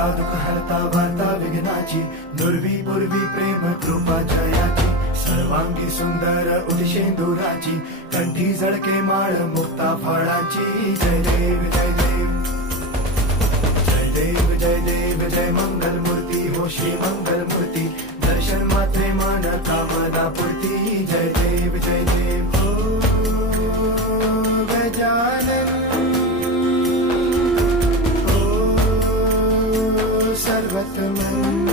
हरता दुःख हरता वार्ता विघ्नाची, नुरवी पूर्वी प्रेम कृपा जयाची, सर्वांगी सुंदर उदिशेंदुराची, कंठी झळके माळ मुक्ता फळाची. जय देव जय देव जय देव जय देव जय मंगल मूर्ती हो श्री मंगल मूर्ती, दर्शन मात्रे मन कामना पूर्ती. जय देव जय देव हो गजानन हो सर्वतमन.